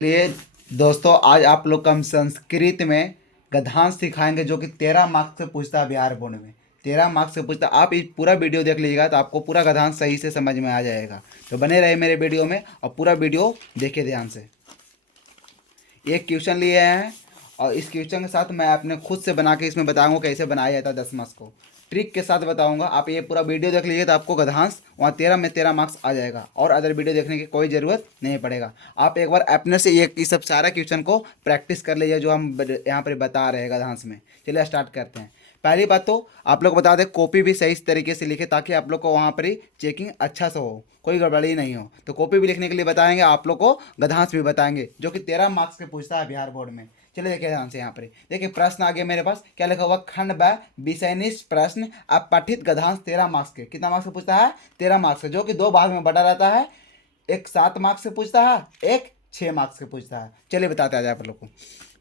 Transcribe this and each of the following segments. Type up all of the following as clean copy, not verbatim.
लिए दोस्तों, आज आप लोग को हम संस्कृत में गद्यांश सिखाएंगे जो कि 13 मार्क्स से पूछता है बिहार बोर्ड में। 13 मार्क्स से पूछता है। आप ये पूरा वीडियो देख लीजिएगा तो आपको पूरा गद्यांश सही से समझ में आ जाएगा। तो बने रहे मेरे वीडियो में और पूरा वीडियो देखिए ध्यान से। एक क्वेश्चन लिए हैं और इस क्वेश्चन के साथ मैं अपने खुद से बना के इसमें बताऊंगा कैसे बनाया जाता है 10 मार्क्स को। ट्रिक के साथ बताऊंगा। आप ये पूरा वीडियो देख लीजिए तो आपको गद्यांश वहाँ 13 में 13 मार्क्स आ जाएगा और अदर वीडियो देखने की कोई ज़रूरत नहीं पड़ेगा। आप एक बार अपने से ये सब सारा क्वेश्चन को प्रैक्टिस कर लीजिए जो हम यहाँ पर बता रहे हैं गद्यांश में। चलिए स्टार्ट करते हैं। पहली बात तो आप लोग बता दें, कॉपी भी सही तरीके से लिखे ताकि आप लोग को वहाँ पर ही चेकिंग अच्छा से हो, कोई गड़बड़ी नहीं हो। तो कॉपी भी लिखने के लिए बताएंगे, आप लोग को गद्यांश भी बताएंगे जो कि 13 मार्क्स के पूछता है बिहार बोर्ड में। चलिए देखिए ध्यान से। यहाँ पर देखिए प्रश्न आगे मेरे पास क्या लिखा हुआ, खंड ब विषयनिष्ठ प्रश्न अपठित गद्यांश 13 मार्क्स के। कितना मार्क्स से पूछता है? 13 मार्क्स से, जो कि दो भाग में बटा रहता है। एक 7 मार्क्स से पूछता है, एक 6 मार्क्स से पूछता है। चलिए बताते आ जाए आप लोग को।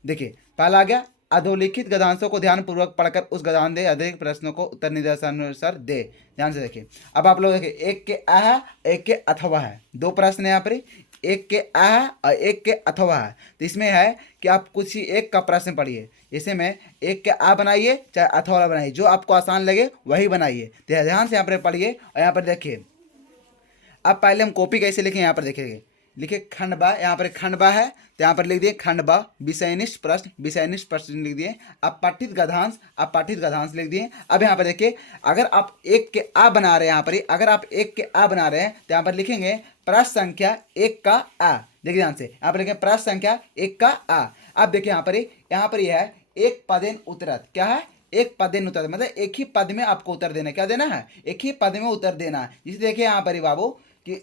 देखिए पहला आ गया, अधोलिखित गद्यांशों को ध्यानपूर्वक पढ़कर उस गद्यांश दे अधिक प्रश्नों को उत्तर निर्देशानुसार दे। ध्यान से देखिए। अब आप लोग देखिए, एक के अ है, एक के अथवा है। दो प्रश्न है यहाँ पर, एक के अ है और एक के अथवा है। तो इसमें है कि आप कुछ ही एक का प्रश्न पढ़िए। इसे में एक के आ बनाइए चाहे अथवा बनाइए, जो आपको आसान लगे वही बनाइए। तो ध्यान से यहाँ पर पढ़िए और यहाँ पर देखिए। अब पहले हम कॉपी कैसे लिखें, यहाँ पर देखेंगे। लिखिए खंड बा, यहाँ पर खंड बा है तो यहाँ पर लिख दिए खंड बा विषयनिष्ठ प्रश्न, विषयनिष्ठ प्रश्न लिख दिए। अब पठित गद्यांश, अब पठित गद्यांश लिख दिए। अब यहाँ पर देखिए, अगर आप एक के आ बना रहे हैं, यहाँ पर अगर आप एक के आ बना रहे हैं तो यहाँ पर लिखेंगे प्रश्न संख्या एक का आ। देखिए ध्यान से, यहाँ पर लिखेंगे प्रश्न संख्या एक का आ। अब देखिए यहाँ पर यह है एक पदेन उत्तरत। क्या है? एक पदेन उत्तर, मतलब एक ही पद में आपको उत्तर देना है। क्या देना है? एक ही पद में उत्तर देना है। जिसे देखिए यहाँ पर बाबू कि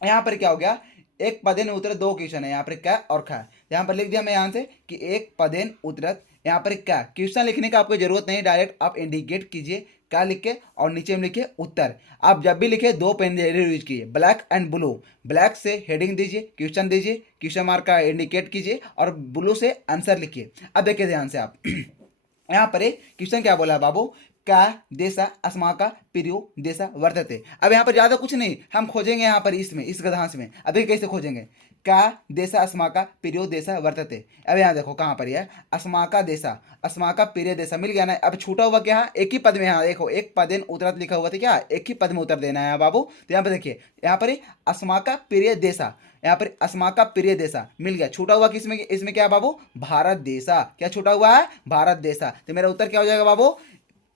यहाँ पर क्या हो गया, एक पदेन उत्तर दो क्वेश्चन है। यहाँ पर क्या और खा, यहाँ पर लिख दिया मैं यहाँ से कि एक पदेन उत्तरत। यहाँ पर क्या क्वेश्चन लिखने का आपको जरूरत नहीं, डायरेक्ट आप इंडिकेट कीजिए क्या लिख के और नीचे में लिखिए उत्तर। आप जब भी लिखे दो पेन यूज कीजिए, ब्लैक एंड ब्लू। ब्लैक से हेडिंग दीजिए, क्वेश्चन दीजिए, क्वेश्चन मार्क का इंडिकेट कीजिए, और ब्लू से आंसर लिखिए। अब देखिए ध्यान से आप यहाँ पर क्वेश्चन क्या बोला है बाबू, का देशा अस्माका प्रियो देशा वर्तते। अब यहाँ पर ज्यादा कुछ नहीं, हम खोजेंगे यहाँ पर इसमें, इस गद्यांश में। अब देखिए कैसे खोजेंगे, का देशा अस्माका प्रियो देशा वर्तते। अब यहाँ देखो कहाँ पर है, अस्माका देशा, अस्माका प्रिय देशा मिल गया ना। अब छूटा हुआ क्या है, एक ही पद में। यहाँ देखो एक पदेन उत्तरत लिखा हुआ था, क्या एक ही पद में उत्तर देना है बाबू। तो यहाँ पर देखिए, यहाँ पर अस्माका प्रिय देशा, यहाँ पर अस्माका प्रिय देशा मिल गया। छूटा हुआ किसमें, इसमें क्या है बाबू, भारत देशा। क्या छूटा हुआ है? भारत देशा। तो मेरा उत्तर क्या हो जाएगा बाबू,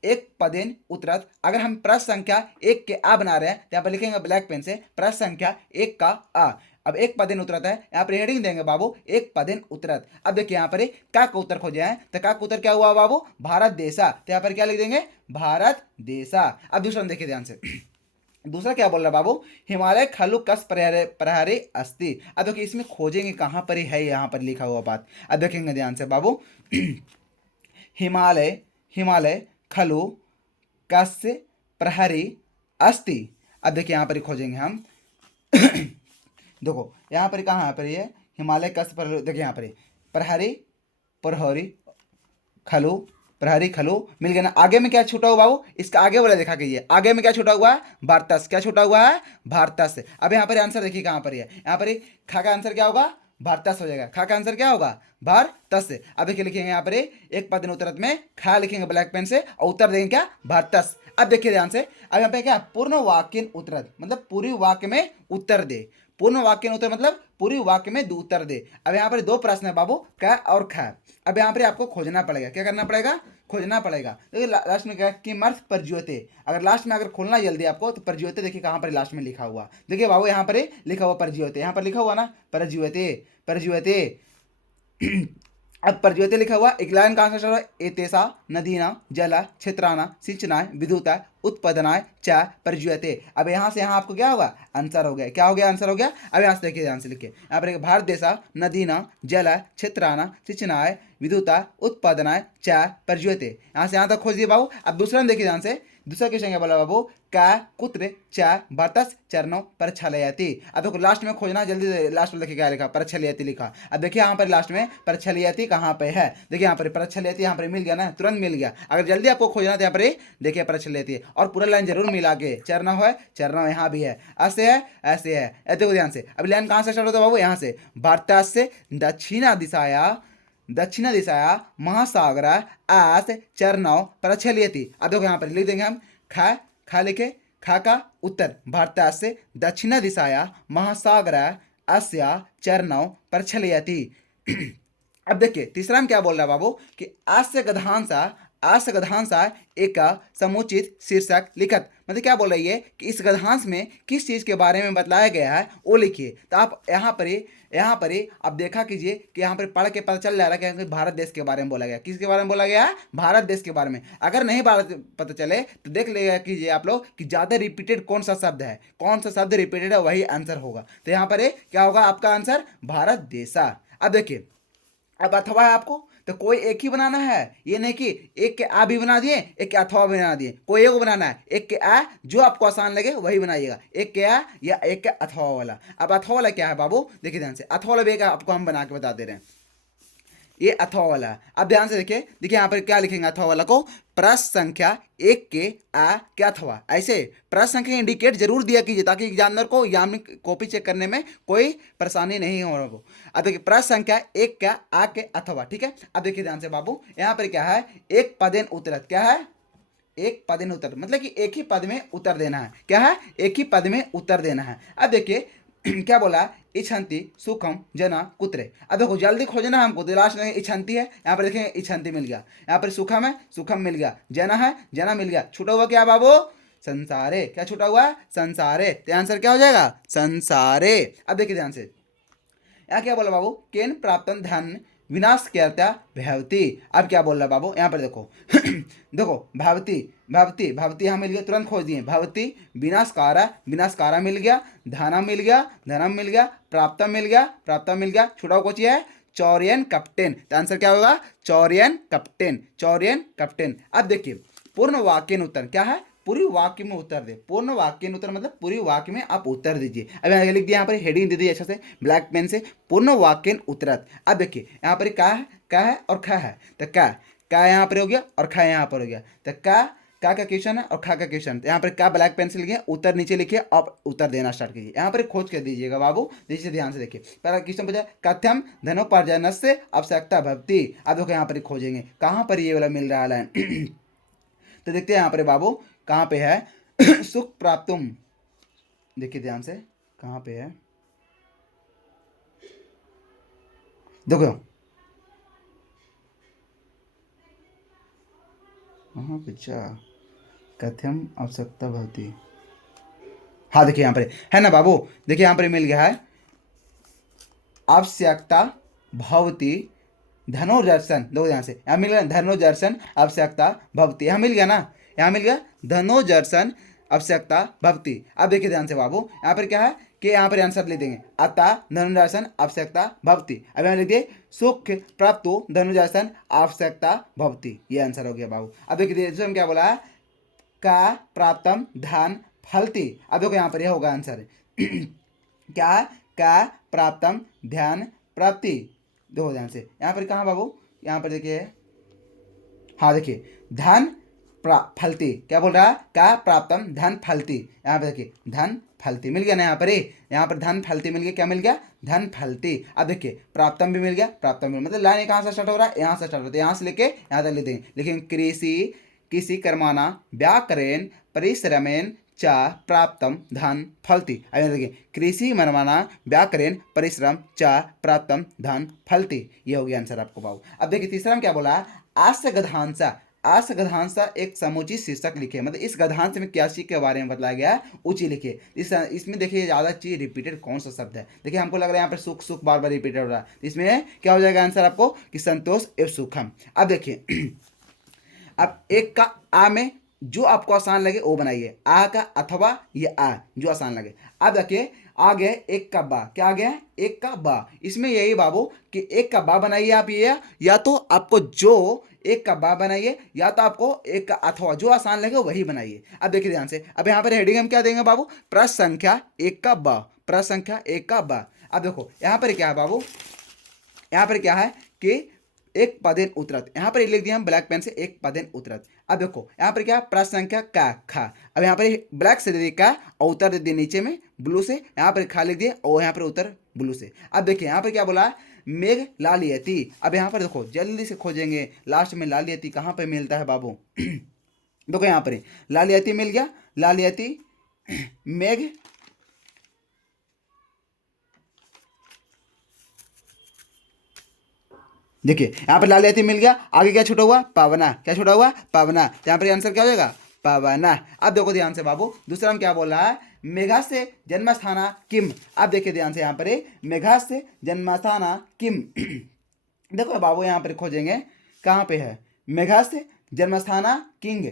एक पदेन उत्तरत। अगर हम प्रश्न संख्या एक के आ बना रहे हैं तो यहाँ पर लिखेंगे ब्लैक पेन से प्रश्न संख्या एक का आ। अब एक पदेन उत्तरत है, यहाँ पर हेडिंग देंगे बाबू एक पदेन उत्तरत। अब देखिए यहाँ पर का उत्तर खोजे हैं, तो का उत्तर क्या हुआ बाबू, भारत देशा। तो यहाँ पर क्या लिख देंगे, भारत देशा। अब दूसरा देखिए ध्यान से। दूसरा क्या बोल रहा है बाबू, हिमालय खलु कस प्रहरे अस्ति। अब देखिए इसमें खोजेंगे कहाँ पर है, यहाँ पर लिखा हुआ बात। अब देखेंगे ध्यान से बाबू हिमालय, हिमालय खलु कस्य प्रहरी अस्ति। अब देखिए यहाँ पर खोजेंगे हम देखो यहाँ पर कहाँ पर ये हिमालय कस्य प्रहरी, देखिए यहाँ पर प्रहरी, प्रहरी खलु, प्रहरी खलु मिल गया ना। आगे में क्या छूटा हुआ बाबू, इसका आगे वाला देखा कीजिए, आगे में क्या छूटा हुआ है, भारतस। क्या छूटा हुआ है? भारतस। अब यहाँ पर आंसर देखिए कहाँ पर है, यहाँ पर खा का आंसर क्या होगा, भारतस हो जाएगा। खा का आंसर क्या होगा, भारतस। अब देखिए लिखेंगे यहाँ पर एक पद उत्तरत में खा लिखेंगे ब्लैक पेन से और उत्तर देंगे क्या, भारतस। अब देखिए ध्यान से, अब यहाँ पे क्या, पूर्ण वाक्य उत्तरत, मतलब पूरी वाक्य में उत्तर दे। पूर्ण वाक्य में उत्तर मतलब पूरी वाक्य में दो उत्तर दे। अब यहाँ पर दो प्रश्न है बाबू, क और ख। अब यहाँ पर आपको खोजना पड़ेगा, क्या करना पड़ेगा, खोजना पड़ेगा। देखिए लास्ट में क्या, किमर्थ प्रज्योते। अगर लास्ट में अगर खोलना जल्दी आपको तो प्रज्योते देखिए कहाँ पर लास्ट में लिखा हुआ। देखिए बाबू यहाँ पर लिखा हुआ प्रज्योते, यहाँ पर लिखा हुआ ना प्रज्योते, प्रज्योते अब प्रज्योति लिखा हुआ, एक लाइन का आंसर होगा एतेसा नदीना जला क्षेत्राना सिंचनाय विद्युता उत्पादनाय च प्रज्योते। अब यहाँ से यहाँ आपको क्या होगा, आंसर हो गया। क्या हो गया, आंसर हो गया। अब यहाँ से देखिए ध्यान से लिखिए, यहाँ पर भारत देशा नदीना जला क्षेत्राना सिंचनाय विद्युता उत्पादनाय च प्रज्योते। यहाँ से यहाँ तक खोज दिए बाबू। अब दूसरा में देखिए ध्यान से, दूसरा क्वेश्चन क्या बोला बाबू, का कुत्र चा बतस चरणों पर छलयति। अब देखो लास्ट में खोजना, जल्दी लास्ट में देखिए क्या लिखा, पर छलयति लिखा। अब देखिए यहाँ पर लास्ट में पर छलयति कहाँ पे है, देखिए यहाँ पर छलयति यहाँ पर मिल गया ना, तुरंत मिल गया। अगर जल्दी आपको खोजना तो यहाँ पर देखिए पर छलयति, और पूरा लाइन जरूर मिला के, चरण है चरण यहाँ भी है, ऐसे है ऐसे है, देखो ध्यान से। अब लाइन कहाँ से स्टार्ट होता है बाबू, यहाँ से, भारत से दक्षिण दिशाया महासागर आस चरणों प्रचलियति। अब देखो यहाँ पर लिख देंगे हम, खा खा लिखे, खा का उत्तर, भारत से दक्षिण दिशाया महासागर अस्य चरणों प्रचलियति। अब देखिए तीसरा में क्या बोल रहा है बाबू कि आस्य गधांसा एक समुचित शीर्षक लिखत। मतलब क्या बोल रही है कि इस गधांश में किस चीज़ के बारे में बतलाया गया है वो लिखिए। तो आप यहाँ पर ही आप देखा कीजिए कि यहाँ पर पढ़ के पता चल जा रहा है कि भारत देश के बारे में बोला गया। किसके बारे में बोला गया है, भारत देश के बारे में। अगर नहीं भारत पता चले तो देख लेगा कीजिए आप लोग कि ज़्यादा रिपीटेड कौन सा शब्द है, कौन सा शब्द रिपीटेड है, वही आंसर होगा। तो यहाँ पर क्या होगा आपका आंसर, भारत देशा। अब देखिए अब अथवा है आपको, तो कोई एक ही बनाना है, ये नहीं कि एक के आ भी बना दिए, एक के अथवा भी बना दिए, कोई एक बनाना है, एक के आ जो आपको आसान लगे वही बनाइएगा, एक के आ या एक के अथवा वाला। अब अथवा वाला क्या है बाबू, देखिए ध्यान से, अथवा वाला भी आपको हम बना के बता दे रहे हैं, ये अथवा वाला है। अब ध्यान से देखिए, देखिए यहाँ पर क्या लिखेंगे अथवा वाला को, प्रश्न संख्या एक के आ क्या अथवा, ऐसे प्रश्न संख्या इंडिकेट जरूर दिया कीजिए ताकि एग्जामिनर को या कॉपी चेक करने में कोई परेशानी नहीं हो रहा हो। अब देखिए प्रश्न संख्या एक क्या आ के अथवा, ठीक है। अब देखिए ध्यान से बाबू, यहाँ पर क्या है, एक पदेन उत्तरत, क्या है, एक पद में उत्तर, मतलब कि एक ही पद में उत्तर देना है, क्या है, एक ही पद में उत्तर देना है। अब देखिए क्या बोला, इच्छन्ति सुखम जना कुत्रे। अब देखो जल्दी खोजना है हमको, तो लास्ट में इच्छन्ति है, यहाँ पर देखेंगे इच्छन्ति मिल गया, यहाँ पर सुखम है सुखम मिल गया, जना है जना मिल गया, छूटा हुआ क्या बाबू, संसारे, क्या छूटा हुआ है, संसारे। तो आंसर क्या हो जाएगा, संसारे। अब देखिए ध्यान से, यहाँ क्या बोला बाबू, केन प्राप्त धन विनाश करता भवती। अब क्या बोल रहा बाबू, यहाँ पर देखो देखो भवती भवती भवती यहाँ मिल गया, तुरंत खोज दिए, भवती विनाशकारा मिल गया, धनम मिल गया धनम मिल गया, प्राप्तम मिल गया, छुड़ाओ कोची है, चौरियन कप्टेन। तो आंसर क्या होगा, चौरियन कप्टेन। अब देखिए पूर्ण वाक्य उत्तर क्या है, पूरी वाक्य में उत्तर दे, पूर्ण वाक्य उत्तर मतलब पूरी वाक्य में आप उत्तर दीजिए। अब यहाँ लिख दिया, यहाँ पर हेडिंग दे दी अच्छा से ब्लैक पेन से, पूर्ण वाक्य उत्तरत। अब देखिए यहाँ पर का है और ख है, तो का यहाँ पर हो गया और ख यहाँ पर हो गया, तो का क्वेश्चन है और खा का क्वेश्चन। तो यहाँ पर का ब्लैक पेन से लिखिए, उत्तर नीचे लिखिए, आप उत्तर देना स्टार्ट कीजिए। यहाँ पर खोज कर दीजिएगा बाबू, जैसे ध्यान से देखिए। पहला क्वेश्चन पूछा, कथ्यम धनोपार्जन से आवश्यकता भवती। अब देखो यहाँ पर खोजेंगे कहाँ पर ये वाला मिल रहा है तो देखते हैं यहाँ पर बाबू कहाँ पे है सुख प्राप्तुम, देखिए ध्यान से कहाँ पे है, देखो हाँ बच्चा, कथ्यम आवश्यकता भवती, हाँ देखिए यहाँ पर है ना बाबू, देखिए यहाँ पर मिल गया है, आवश्यकता भवती धनोदर्शन, दो ध्यान से, यहाँ मिल गया धनोदर्शन आवश्यकता भवती, यहाँ मिल गया ना, यहाँ मिल गया धनोदर्शन आवश्यकता भवती। अब देखिए ध्यान से बाबू, यहाँ पर क्या है कि यहाँ पर आंसर लिख देंगे, अतः धनुर्दर्शन आवश्यकता भवती। अब यहाँ लिख दिए सुख प्राप्त धनुर्दर्शन आवश्यकता भवती, ये आंसर हो गया बाबू। अब देखिए दूसरे में क्या बोला है, का प्राप्तम धन फलती। अब देखो यहाँ पर यह होगा आंसर क्या है, का प्राप्तम ध्यान प्राप्ति, दो ध्यान से, यहाँ पर कहाँ बाबू, यहाँ पर देखिए, हाँ देखिए धन फलती, क्या बोल रहा है, का प्राप्तम धन फलती, यहाँ पर देखिए धन फलती मिल गया ना, यहाँ पर धन फलती मिल गया, क्या मिल गया, धन फलती। अब देखिए प्राप्तम भी मिल गया, प्राप्तम भी, मतलब लाइन कहाँ से स्टार्ट हो रहा है, यहाँ से स्टार्ट होता है, यहाँ से लेके यहाँ तक लिख देंगे, लेकिन कृषि कर्माना व्याकरण परिश्रमेन च प्राप्तम धन फलती। अब देखिए कृषि मर्माना व्याकरण परिश्रम च प्राप्तम धन फलती, ये हो गया आंसर आपको बाबू। अब देखिए तीसरा में क्या बोला, आस्य गधांसा एक समुचित शीर्षक लिखे, मतलब इस गधांश में क्या चीज के बारे में बताया गया है वो चीज लिखिए। इसमें देखिए ज़्यादा चीज रिपीटेड कौन सा शब्द है, देखिए हमको लग रहा है यहाँ पर सुख सुख बार बार रिपीटेड हो रहा है, इसमें क्या हो जाएगा आंसर आपको कि संतोष एवं सुखम। अब देखिए अब एक का आ में जो आपको आसान लगे वो बनाइए, आ का अथवा ये आ जो आसान लगे। अब देखिए आ गया एक का बा, क्या आ गया एक का बा। इसमें यही बाबू कि एक का बा बनाइए आप, ये या तो आपको जो एक का बा बनाइए या तो आपको एक का अथवा, जो आसान लगे वही बनाइए। अब देखिए ध्यान से, अब यहाँ पर हेडिंग हम क्या देंगे बाबू, प्रश्न संख्या एक का बा, प्रश्न संख्या एक का बा। अब देखो यहाँ पर क्या है बाबू, यहाँ पर क्या है कि एक पदेन उतरत, यहाँ पर लिख दिया हम ब्लैक पेन से एक पदेन उतरत। अब देखो यहाँ पर क्या, प्रश्न संख्या का खा। अब यहाँ पर ब्लैक से दे दिए का और उत्तर दे दिए नीचे में ब्लू से, यहाँ पर खा लिख दिए और यहाँ पर उत्तर ब्लू से। अब देखिए यहाँ पर क्या बोला, मेघ लालियती। अब यहाँ पर देखो जल्दी से खोजेंगे, लास्ट में लालियती कहाँ पे मिलता है बाबू देखो यहाँ पर लालियती मिल गया, लालियती मेघ, देखिए यहाँ पर लालियती मिल गया, आगे क्या छूटा हुआ, पावना, क्या छूटा हुआ, पावना। तो यहाँ पर आंसर क्या हो जाएगा, पावना। अब देखो ध्यान से बाबू, दूसरा हम क्या बोल रहा है, मेघा से जन्मस्थाना किम। अब देखिए ध्यान से, यहाँ पर मेघा से जन्मस्थाना किम देखो बाबू यहाँ पर खोजेंगे कहाँ पे है, मेघा से जन्मस्थाना किंग।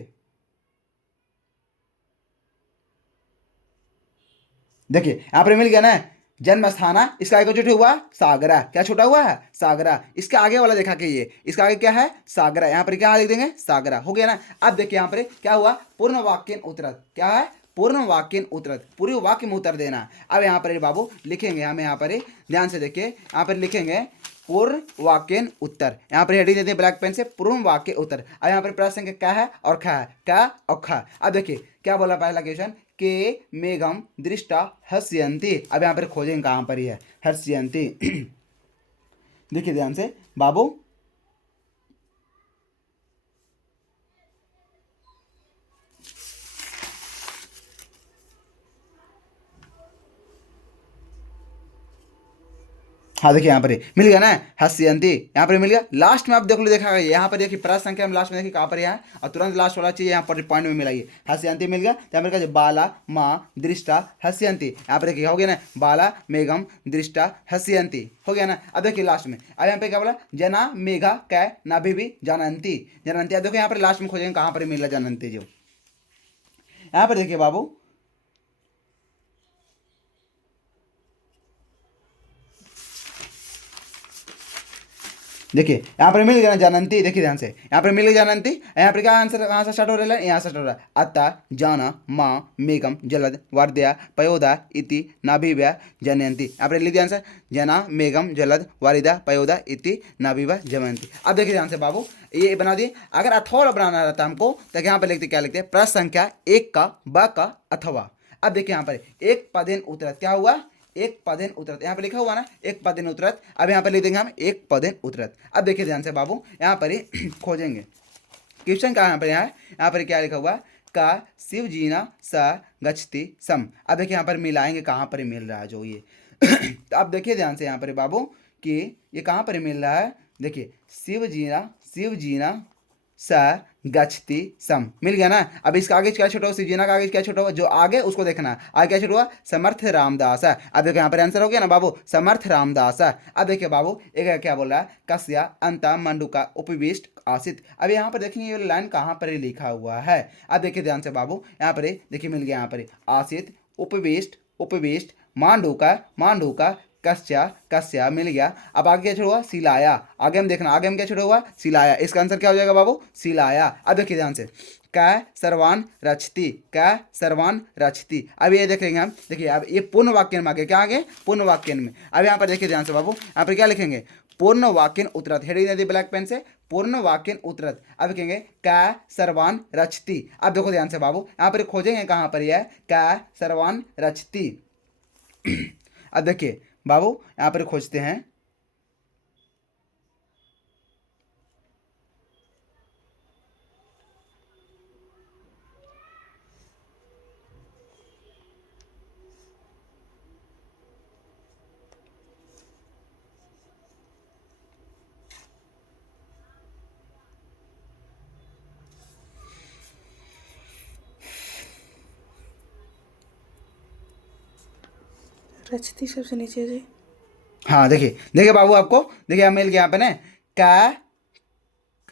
देखिए यहाँ पर मिल गया ना, जन्म स्थाना, इसका आगे जो हुआ सागरा, क्या छोटा हुआ है, सागरा। इसके आगे वाला देखा कि ये, इसका आगे क्या है, सागरा। यहाँ पर क्या लिख देंगे, सागरा, हो गया ना। अब देखिए यहाँ पर क्या हुआ, पूर्ण वाक्य उत्तरत, क्या है, पूर्ण वाक्य उत्तरत, पूरे वाक्य में उत्तर देना। अब यहाँ पर बाबू लिखेंगे, हमें यहाँ पर ध्यान से देखिए, यहाँ पर लिखेंगे पूर्ण वाक्य उत्तर। यहाँ पर हेडिंग देते हैं ब्लैक पेन से, पूर्ण वाक्य उत्तर। अब यहाँ पर प्रश्न क्या है और खा है, का और खा। अब देखिए क्या बोला पहला क्वेश्चन, के मेघम दृष्टा हस्यन्ति। अब यहाँ पर खोजेंगे कहाँ पर ही है, हस्यन्ति देखिए ध्यान से बाबू, हाँ देखिए यहाँ पर मिल गया ना, हस्यन्ति, यहाँ पर मिल गया। लास्ट में आप देख लो, देखा गया यहाँ पर देखिए प्रश्न संख्या हम लास्ट में देखिए कहाँ पर यहाँ, और तुरंत लास्ट वाला चीज यहाँ पर पॉइंट में मिलाइए, हस्यन्ति मिल गया। यहाँ पर बाला माँ दृष्टा हस्यन्ति, यहाँ पर देखिए हो गया ना, बाला मेघम दृष्टा हस्यन्ति, हो गया ना। अब देखिए लास्ट में, अब यहाँ पे क्या बोला, जना मेघा कै नाभि भी जानंती, जानंती। अब देखो यहाँ पर लास्ट में खोजेंगे कहाँ पर मिला जानंती, जो यहाँ पर देखिए बाबू, देखिए यहाँ पर मिल गया ना जानंती, देखिए ध्यान से, यहाँ पर मिल गया जानंती। यहाँ पर क्या आंसर कहाँ से स्टार्ट हो रहा है, यहाँ से स्टार्ट हो रहा है, अत्ता जाना माँ मेघम जलद वर्दया पयोदा इति नाभिव्या जनयंती। यहाँ पर लिख दिया आंसर, जना मेघम जलद वारिदा पयोदा इति नाभिव्या जनयंती। अब देखिए ध्यान से बाबू, ये बना दिए। अगर अथवा बनाना रहता हमको तो यहाँ पर लिखते, क्या लिखते हैं, प्रश्न संख्या एक का ब का अथवा। अब देखिए यहाँ पर एक पदेन उत्तरत, क्या हुआ, एक पदेन उतरत, यहाँ पे लिखा हुआ ना एक पदेन उतरत। अब यहाँ पे लिख देंगे हम एक पदेन उतरत। अब देखिए ध्यान से बाबू, यहाँ पर ही खोजेंगे क्वेश्चन का, यहाँ पर यहाँ पर क्या लिखा हुआ, का शिव जीना स गच्छति सम। अब देखिए यहाँ पर मिलाएंगे कहाँ पर मिल रहा है जो ये तो अब देखिए ध्यान से यहाँ पर बाबू कि ये कहाँ पर मिल रहा है, देखिए शिव जीना स गच्छति सम, मिल गया ना। अब इसका आगे क्या छोटा हुआ, शिवजीना का आगे क्या छोटा हुआ, जो आगे उसको देखना, आगे क्या छोटा हुआ, समर्थ रामदास है। अब देखो यहाँ पर आंसर हो गया ना बाबू, समर्थ रामदास है। अब देखिए बाबू एक क्या बोल रहा है, कस्या अंता मंडूका उपविष्ट आसित। अब यहाँ पर देखेंगे ये लाइन कहाँ पर लिखा हुआ है। अब देखिए ध्यान से बाबू, यहाँ पर देखिए मिल गया, यहाँ पर आसित उपविष्ट मांडूका कस्या कस्या, मिल गया। अब आगे क्या छोड़ा हुआ, सिलाया। आगे हम देखना, आगे हम क्या छोड़ा हुआ, सिलाया। इसका आंसर क्या हो जाएगा बाबू, सिलाया। अब देखिए ध्यान से, कै सर्वान रचती, कै सर्वान रचती। अब ये देखेंगे हम, देखिए अब ये पूर्ण वाक्य में आगे क्या, आगे पूर्ण वाक्य में। अब यहाँ पर देखिए ध्यान से बाबू, यहाँ पर क्या लिखेंगे, पूर्ण वाक्य उत्तरत, हेडिंग दे दी ब्लैक पेन से, पूर्ण वाक्य उत्तरत। अब लिखेंगे कै सर्वान रचती। अब देखो ध्यान से बाबू, यहाँ पर खोजेंगे कहाँ पर यह, कै सर्वान रचती अब देखिए बाबू यहाँ पर खोजते हैं, रचती सबसे नीचे जी। हाँ देखिए देखिए बाबू, आपको देखिए मिल गया यहाँ पे ना, का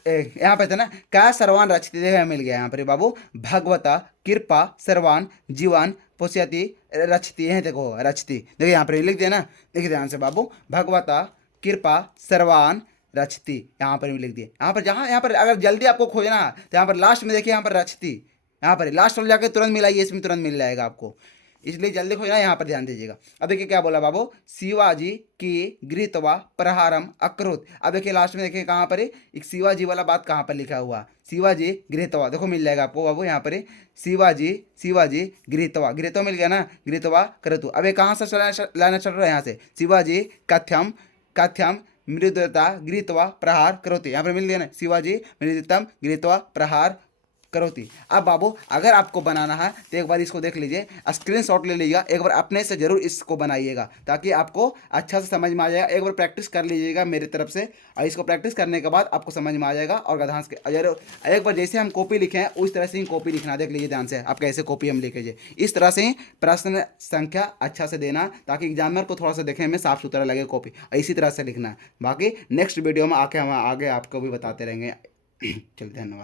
यहाँ पे था ना, का सर्वान रचती, देखिए मिल गया यहाँ पर बाबू, भगवता कृपा सर्वान जीवान पोष्यति रचती है, देखो रचती, देखिए यहाँ पर लिख दिया ना, देखिए ध्यान से बाबू, भगवता कृपा सर्वान रचती, यहाँ पर भी लिख दिए। यहाँ पर जहाँ यहाँ पर अगर जल्दी आपको खोजना है तो यहाँ पर लास्ट में देखिए, यहाँ पर रचती, यहाँ पर लास्ट वाले जाकर तुरंत मिलाइए, इसमें तुरंत मिल जाएगा आपको, इसलिए जल्दी खोजना यहाँ पर ध्यान दीजिएगा। अब देखिए क्या बोला बाबू, शिवाजी की गृहीत्वा प्रहारम अकरोत। अब देखिए लास्ट में देखिए कहाँ पर है, एक शिवाजी वाला बात कहाँ पर लिखा हुआ, शिवाजी गृहीत्वा, देखो मिल जाएगा आपको बाबू यहाँ पर शिवाजी, शिवाजी गृहीत्वा, गृहीत्वा मिल गया ना, गृहीत्वा करतु। अब ये कहाँ से लाना चल रहा है, यहाँ से शिवाजी कथ्यम, कथ्यम मृदुता गृहीत्वा प्रहार करोति, यहाँ पर मिल गया ना, शिवाजी मृदुतम गृहीत्वा प्रहार करोती। अब बाबू अगर आपको बनाना है तो एक बार इसको देख लीजिए, स्क्रीनशॉट ले लीजिएगा, एक बार अपने से जरूर इसको बनाइएगा ताकि आपको अच्छा से समझ में आ जाएगा। एक बार प्रैक्टिस कर लीजिएगा मेरी तरफ से, और इसको प्रैक्टिस करने के बाद आपको समझ में आ जाएगा। और गधांश के अगर एक बार जैसे हम कॉपी लिखे हैं उस तरह से ही कॉपी लिखना, देख लीजिए ध्यान से, आप कैसे कॉपी हम लिखेंगे, इस तरह से ही प्रश्न संख्या अच्छा से देना ताकि एग्जामिनर को थोड़ा सा देखने में साफ सुथरा लगे कॉपी, इसी तरह से लिखना है। बाकी नेक्स्ट वीडियो में आके हम आगे आपको भी बताते रहेंगे। चलिए धन्यवाद।